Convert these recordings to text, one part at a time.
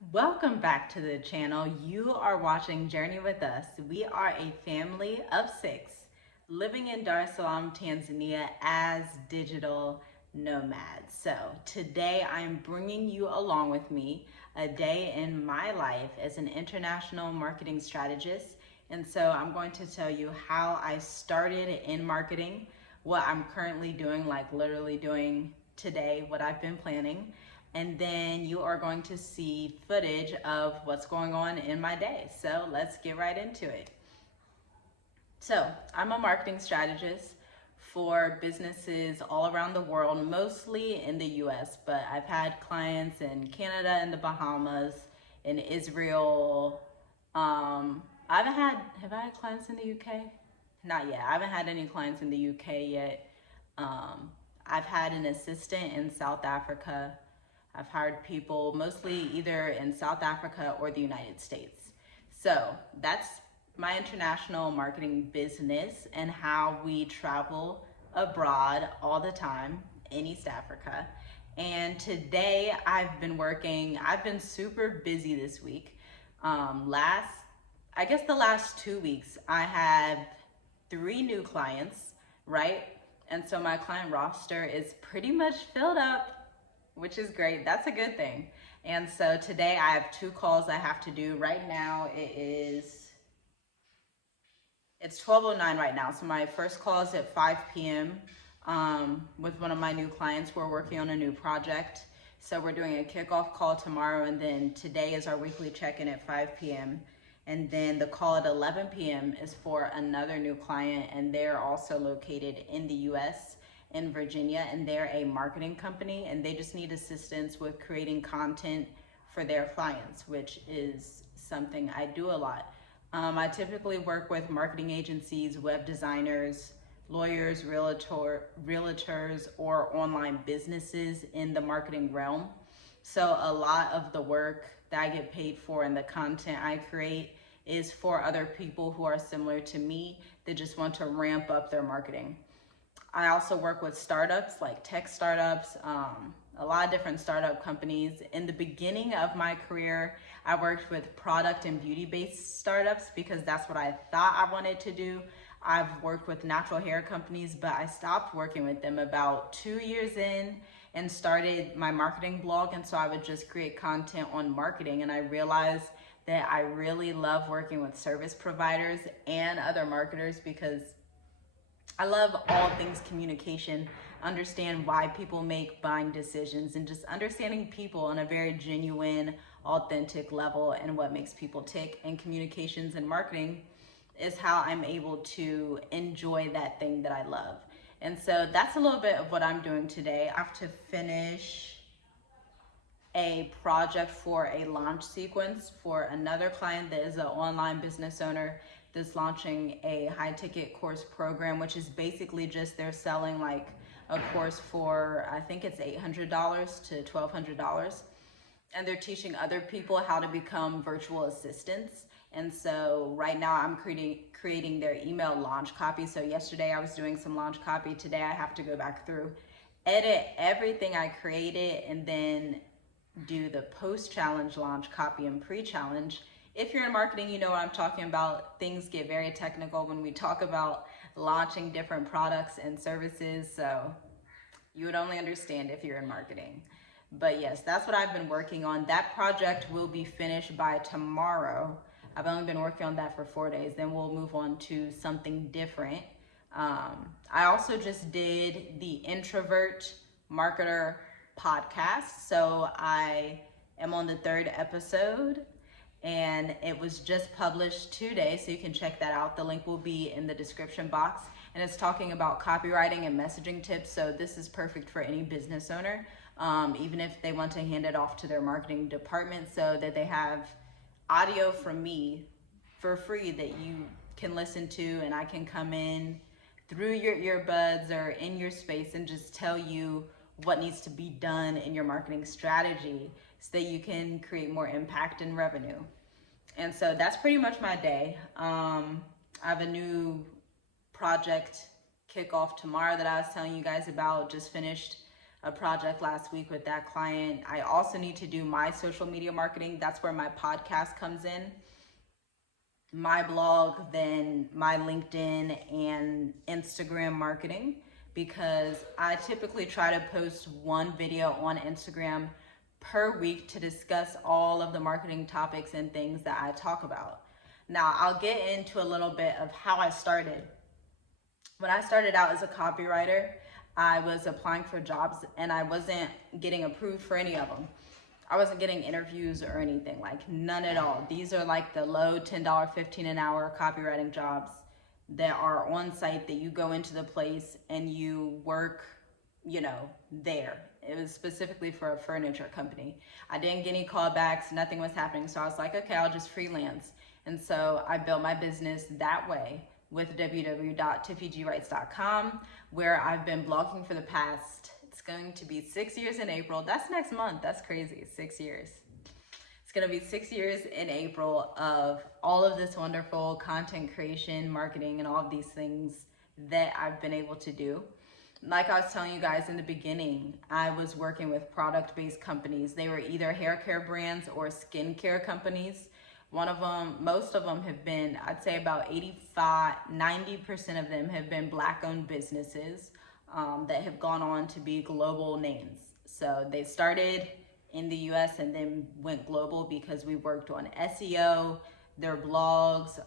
Welcome back to the channel. You are watching Journey with Us. We are a family of 6 living in Dar es Salaam, Tanzania as digital nomads. So today I'm bringing you along with me a day in my life as an international marketing strategist. And so I'm going to tell you how I started in marketing, what I'm currently doing, like literally doing today, what I've been planning, and then you are going to see footage of what's going on in my day. So let's get right into it. So I'm a marketing strategist for businesses all around the world, mostly in the US, but I've had clients in Canada and the Bahamas, in Israel. Have I had clients in the UK? Not yet. I haven't had any clients in the UK yet. I've had an assistant in South Africa. I've hired people mostly either in South Africa or the United States. So that's my international marketing business and how we travel abroad all the time in East Africa. And today I've been super busy this week. The last 2 weeks, I have 3 new clients, right? And so my client roster is pretty much filled up, which is great. That's a good thing. And so today I have 2 calls I have to do. Right now it's 12:09 right now. So my first call is at 5 p.m. With one of my new clients. We're working on a new project. So we're doing a kickoff call tomorrow, and then today is our weekly check-in at 5 p.m. And then the call at 11 p.m. is for another new client, and they're also located in the US, in Virginia, and they're a marketing company, and they just need assistance with creating content for their clients, which is something I do a lot. I typically work with marketing agencies, web designers, lawyers, realtors, or online businesses in the marketing realm. So a lot of the work that I get paid for and the content I create is for other people who are similar to me that just want to ramp up their marketing. I also work with startups, like tech startups, a lot of different startup companies. In the beginning of my career, I worked with product and beauty-based startups because that's what I thought I wanted to do. I've worked with natural hair companies, but I stopped working with them about 2 years in and started my marketing blog. And so I would just create content on marketing. And I realized that I really love working with service providers and other marketers because I love all things communication, understand why people make buying decisions, and just understanding people on a very genuine, authentic level and what makes people tick. And communications and marketing is how I'm able to enjoy that thing that I love. And so that's a little bit of what I'm doing today. I have to finish a project for a launch sequence for another client that is an online business owner that's launching a high ticket course program, which is basically just they're selling like a course for, I think it's $800 to $1,200. And they're teaching other people how to become virtual assistants. And so right now I'm creating their email launch copy. So yesterday I was doing some launch copy. Today I have to go back through, edit everything I created, and then do the post-challenge launch copy and pre-challenge. If you're in marketing, you know what I'm talking about. Things get very technical when we talk about launching different products and services. So you would only understand if you're in marketing. But yes, that's what I've been working on. That project will be finished by tomorrow. I've only been working on that for 4 days. Then we'll move on to something different. I also just did the Introvert Marketer podcast. So I am on the 3rd episode and it was just published today. So you can check that out. The link will be in the description box, and it's talking about copywriting and messaging tips. So this is perfect for any business owner, even if they want to hand it off to their marketing department, so that they have audio from me for free that you can listen to, and I can come in through your earbuds or in your space and just tell you what needs to be done in your marketing strategy so that you can create more impact and revenue. And so that's pretty much my day. I have a new project kickoff tomorrow that I was telling you guys about. Just finished a project last week with that client. I also need to do my social media marketing. That's where my podcast comes in, my blog, then my LinkedIn and Instagram marketing, because I typically try to post one video on Instagram per week to discuss all of the marketing topics and things that I talk about. Now, I'll get into a little bit of how I started. When I started out as a copywriter, I was applying for jobs and I wasn't getting approved for any of them. I wasn't getting interviews or anything, like none at all. These are like the low $10, $15 an hour copywriting jobs that are on site, that you go into the place and you work, there. It was specifically for a furniture company. I didn't get any callbacks, nothing was happening. So I was like, okay, I'll just freelance. And so I built my business that way with www.tiffygwrites.com, where I've been blogging for the past, it's going to be 6 years in April. That's next month. That's crazy. 6 years. It's going to be 6 years in April of all of this wonderful content creation, marketing, and all of these things that I've been able to do. Like I was telling you guys in the beginning, I was working with product-based companies. They were either hair care brands or skincare companies. Most of them have been, I'd say about 90% of them have been Black-owned businesses that have gone on to be global names. So they started in the US and then went global because we worked on SEO, their blogs.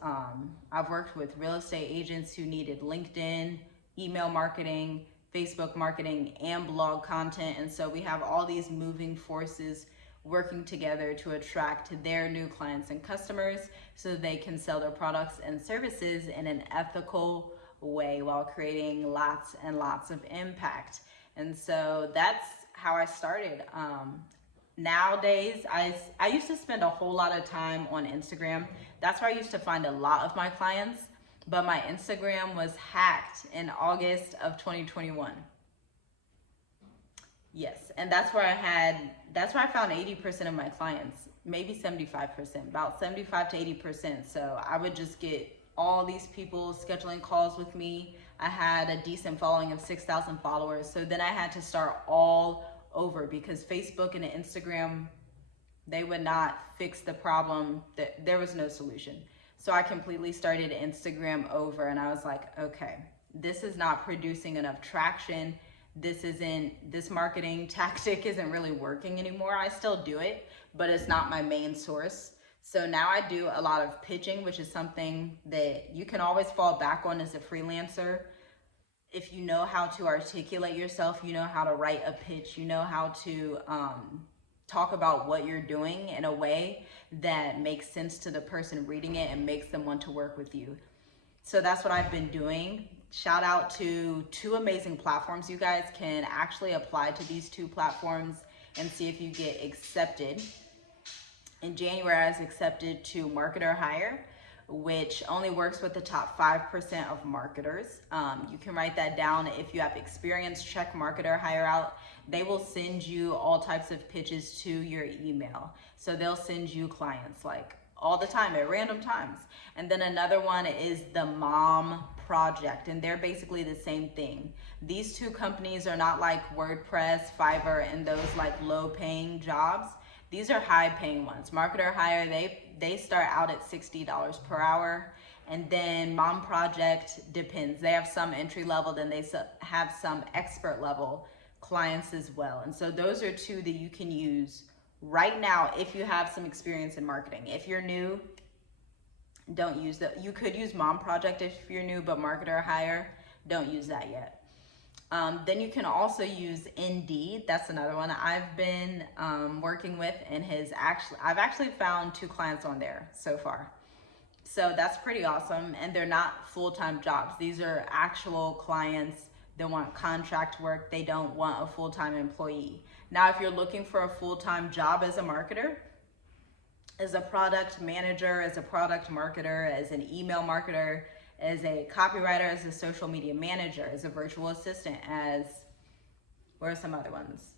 I've worked with real estate agents who needed LinkedIn, email marketing, Facebook marketing, and blog content. And so we have all these moving forces working together to attract their new clients and customers so they can sell their products and services in an ethical way while creating lots and lots of impact. And so that's how I started. Nowadays, I used to spend a whole lot of time on Instagram. That's where I used to find a lot of my clients, but my Instagram was hacked in August of 2021. Yes, and that's where I found 80% of my clients, maybe 75%, about 75 to 80%. So I would just get all these people scheduling calls with me. I had a decent following of 6,000 followers. So then I had to start all over because Facebook and Instagram, they would not fix the problem. There was no solution. So I completely started Instagram over and I was like, okay, this is not producing enough traction. This marketing tactic isn't really working anymore. I still do it, but it's not my main source. So now I do a lot of pitching, which is something that you can always fall back on as a freelancer. If you know how to articulate yourself, you know how to write a pitch, you know how to talk about what you're doing in a way that makes sense to the person reading it and makes them want to work with you. So that's what I've been doing. Shout out to 2 amazing platforms. You guys can actually apply to these 2 platforms and see if you get accepted. In January, I was accepted to Marketer Hire, which only works with the top 5% of marketers. You can write that down. If you have experience, check Marketer Hire out. They will send you all types of pitches to your email. So they'll send you clients like all the time at random times. And then another one is the Mom Project, and they're basically the same thing. These 2 companies are not like WordPress, Fiverr, and those like low paying jobs. These are high paying ones. Marketer Hire, they start out at $60 per hour. And then Mom Project depends. They have some entry level, then they have some expert level clients as well. And so those are 2 that you can use right now if you have some experience in marketing. If you're new, don't use that. You could use Mom Project if you're new, but Marketer Hire, don't use that yet. Then you can also use Indeed. That's another one I've been working with, and I've actually found 2 clients on there so far. So that's pretty awesome. And they're not full-time jobs. These are actual clients that want contract work. They don't want a full-time employee. Now, if you're looking for a full-time job as a marketer, as a product manager, as a product marketer, as an email marketer, as a copywriter, as a social media manager, as a virtual assistant, where are some other ones?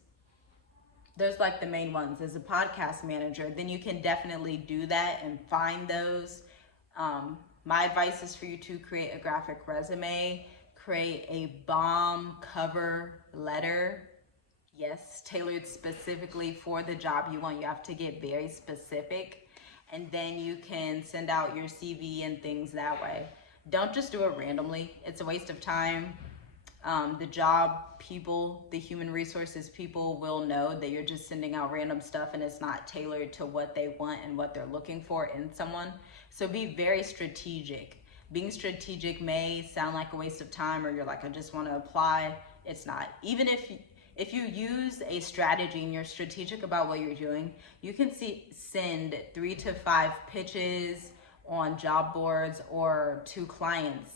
There's like the main ones, as a podcast manager, then you can definitely do that and find those. My advice is for you to create a graphic resume, create a bomb cover letter, Yes, tailored specifically for the job you want. You have to get very specific, and then you can send out your CV and things that way. Don't just do it randomly. It's a waste of time. The job people, the human resources people will know that you're just sending out random stuff and it's not tailored to what they want and what they're looking for in someone. So be very strategic. Being strategic may sound like a waste of time, or you're like, I just want to apply. It's not. Even if you use a strategy and you're strategic about what you're doing, you can send 3 to 5 pitches on job boards or to clients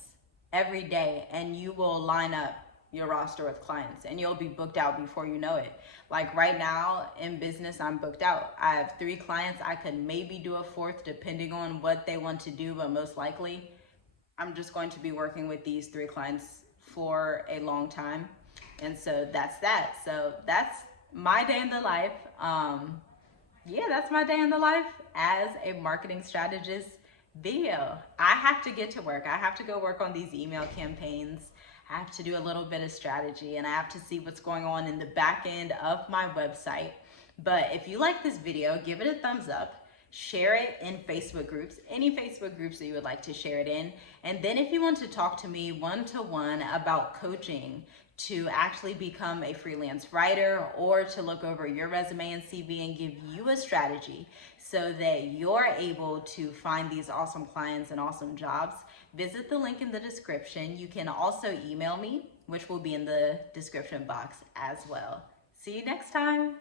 every day, and you will line up your roster with clients and you'll be booked out before you know it. Like right now in business, I'm booked out. I have 3 clients. I could maybe do a 4th depending on what they want to do, but most likely I'm just going to be working with these 3 clients for a long time. And so that's that. So that's my day in the life. That's my day in the life as a marketing strategist video. I have to get to work. I have to go work on these email campaigns. I have to do a little bit of strategy, and I have to see what's going on in the back end of my website. But if you like this video, give it a thumbs up. Share it in Facebook groups, any Facebook groups that you would like to share it in. And then if you want to talk to me one-to-one about coaching to actually become a freelance writer, or to look over your resume and CV and give you a strategy so that you're able to find these awesome clients and awesome jobs, visit the link in the description. You can also email me, which will be in the description box as well. See you next time.